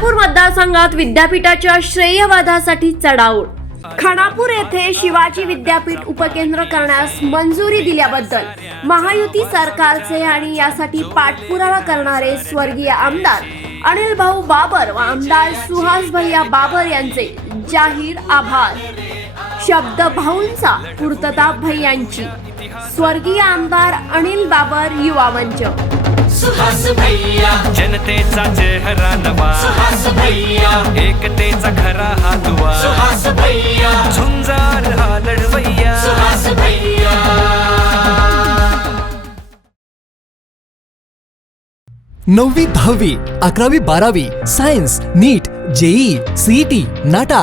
खानापूर मतदारसंघात विद्यापीठाच्या श्रेयवादासाठी चढाओढ. खानापूर येथे शिवाजी विद्यापीठ उपकेंद्र करण्यास मंजुरी दिल्याबद्दल महायुती सरकारचे आणि यासाठी पाठपुरावा करणारे स्वर्गीय आमदार अनिल भाऊ बाबर व आमदार सुहास भैया बाबर यांचे जाहीर आभार. शब्द भाऊंचा पूर्तता भैयांची. स्वर्गीय आमदार अनिल बाबर युवा मंच. सुहास भैया। जनतेचा चेहरा नवा। सुहास भैया। एकतेचा खरा हा दुवा सुहास भैया। झुंजार हा लढवैया सुहास भैया। नववी दहावी अकरावी बारावी science NEET JEE CET NATA.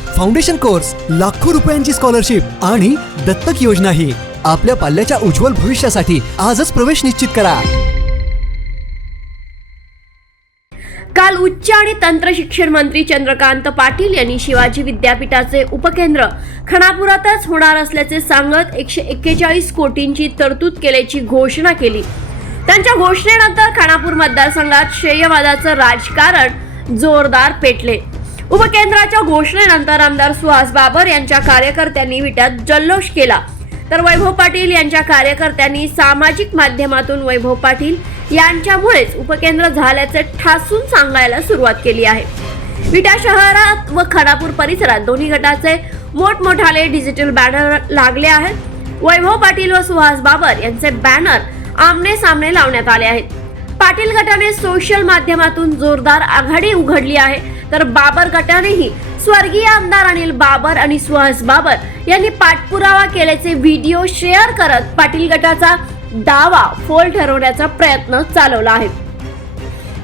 foundation course लाखो रुपयांची स्कॉलरशिप आणि दत्तक योजना ही आपल्या पाल्याच्या उज्ज्वल भविष्यासाठी आजच प्रवेश निश्चित करा. काल उच्च आणि तंत्र शिक्षण मंत्री चंद्रकांत पाटील यांनी शिवाजी विद्यापीठाचे उपकेंद्र खानापुरातच होणार असल्याचे सांगत एकशे एक्केचाळीस कोटींची तरतूद केल्याची घोषणा केली. त्यांच्या घोषणेनंतर खानापूर मतदारसंघात श्रेयवादाचं राजकारण जोरदार पेटले. उपकेंद्राच्या घोषणेनंतर आमदार सुहास बाबर यांच्या कार्यकर्त्यांनी विट्यात जल्लोष केला. तर वैभव पाटील यांच्या कार्यकर्त्यांनी सामाजिक माध्यमातून वैभव पाटील यांच्यामुळेच उपकेंद्र झाल्याचे ठासून सांगायला सुरुवात केली आहे. विटा शहरात व खडापूर परिसरात दोन्ही गटाचे मोठमोठाले डिजिटल बॅनर लागले आहेत. वैभव पाटील व सुहास बाबर यांचे बॅनर आमने सामने लावण्यात आले आहेत. पाटील गटाने सोशल माध्यमातून जोरदार आघाडी उघडली आहे. तर बाबर गटानेही स्वर्गीय आमदार अनिल बाबर आणि सुहास बाबर यांनी पाठपुरावा केल्याचे व्हिडिओ शेअर करत पाटील गटाचा दावा फोल ठरवण्याचा प्रयत्न चालवला आहे.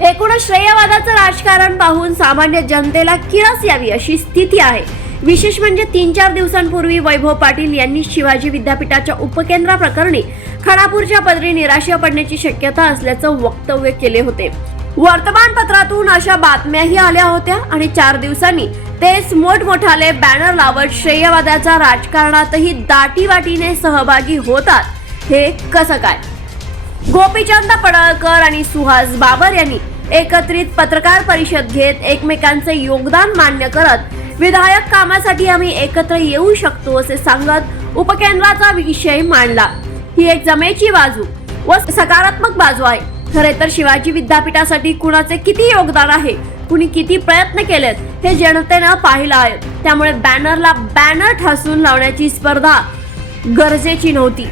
एकूणच श्रेयवादाचं राजकारण पाहून सामान्य जनतेला किरस यावी अशी स्थिती आहे. विशेष म्हणजे तीन चार दिवसांपूर्वी वैभव पाटील यांनी शिवाजी विद्यापीठाच्या उपकेंद्रा प्रकरणी खानापूरच्या पदरी निराशा पडण्याची शक्यता असल्याचं वक्तव्य केले होते. वर्तमानपत्रातून अशा बातम्याही आल्या होत्या आणि चार दिवसांनी तेच मोठमोठाले बॅनर लावत श्रेयवादाच्या राजकारणातही दाटीवाटीने सहभागी होतात. हे कसं काय? गोपीचंद पडळकर आणि सुहास बाबर यांनी एकत्रित पत्रकार परिषद घेत एकमेकांचे योगदान मान्य करत विधायक कामासाठी आम्ही एकत्र येऊ शकतो असे सांगत उपकेंद्राचा विषय मांडला. ही एक जमेची बाजू व सकारात्मक बाजू आहे. खरे तर शिवाजी विद्यापीठासाठी कुणाचे किती योगदान आहे? कुणी किती प्रयत्न केलेत? हे जनतेनं पाहिलं आहे. त्यामुळे बॅनरला बॅनर ठासून लावण्याची स्पर्धा गरजेची नव्हती.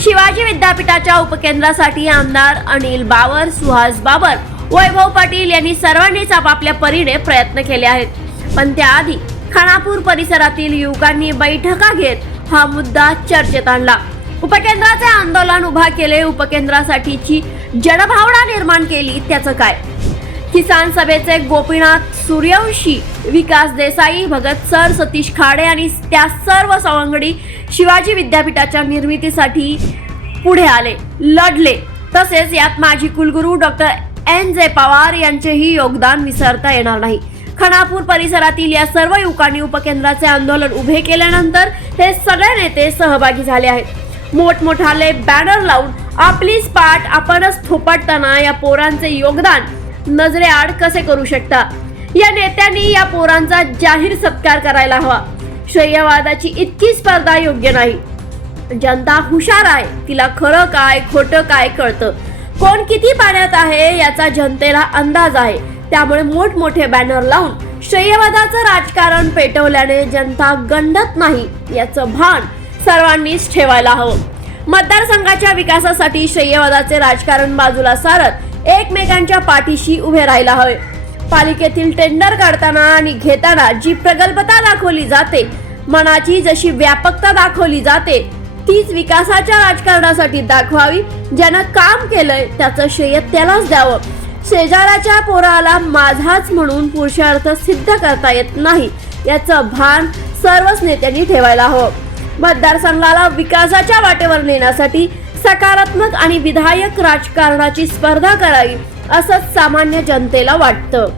शिवाजी विद्यापीठाच्या उपकेंद्रासाठी आमदार अनिल बाबर सुहास बाबर वैभव पाटील यांनी सर्वांनीच आपापल्या परीने प्रयत्न केले आहेत. पण त्याआधी खानापूर परिसरातील युवकांनी बैठका घेत हा मुद्दा चर्चेत आणला. उपकेंद्राचे आंदोलन उभा केले उपकेंद्रासाठीची जनभावना निर्माण केली त्याचं काय? किसान सभेचे गोपीनाथ सूर्यवंशी विकास देसाई भगत सर सतीश खाडे आणि त्या सर्व सवंगडी शिवाजी विद्यापीठाच्या निर्मितीसाठी पुढे आले लढले. तसेच यात माजी कुलगुरू डॉक्टर एन जे पवार यांचेही योगदान विसरता येणार नाही. खानापूर परिसरातील या सर्व युवकांनी उपकेंद्राचे आंदोलन उभे केल्यानंतर हे सगळे नेते सहभागी झाले आहेत. मोठमोठाले बॅनर लावून आपली स्पाट आपणच थोपटताना या पोरांचे योगदान नजरेआड कसे करू शकता? या नेत्यांनी या पोरांचा जाहीर सत्कार करायला हवा. श्रेयवादाची इतकी स्पर्धा योग्य नाही. जनता हुशार आहे तिला खरं काय खोटं काय कळतं? कोण किती पाण्यात आहे याचा जनतेला अंदाज आहे. त्यामुळे मोठमोठे बॅनर लावून श्रेयवादाचं राजकारण पेटवल्याने जनता गंडत नाही याचं भान सर्वांनीच ठेवायला हवं. मतदारसंघाच्या विकासासाठी श्रेयवादाचे राजकारण बाजूला सारत एकमेकांच्या पाठीशी उभे राहायला हवे. पालिकेतील टेंडर काढताना आणि घेताना जी प्रगल्भता दाखवली जाते मनाची जशी व्यापकता दाखवली जाते तीच विकासाच्या राजकारणासाठी दाखवावी ज्यानं काम केलंय त्याचं श्रेय त्यालाच द्यावं. शेजाराच्या पोराला माझाच म्हणून पुरुषार्थ सिद्ध करता येत नाही याचं भान सर्वच नेत्यांनी ठेवायला हवं. मतदारसंघाला विकासाच्या वाटेवर नेण्यासाठी सकारात्मक आणि विधायक राजकारणाची स्पर्धा करावी असंच सामान्य जनतेला वाटतं.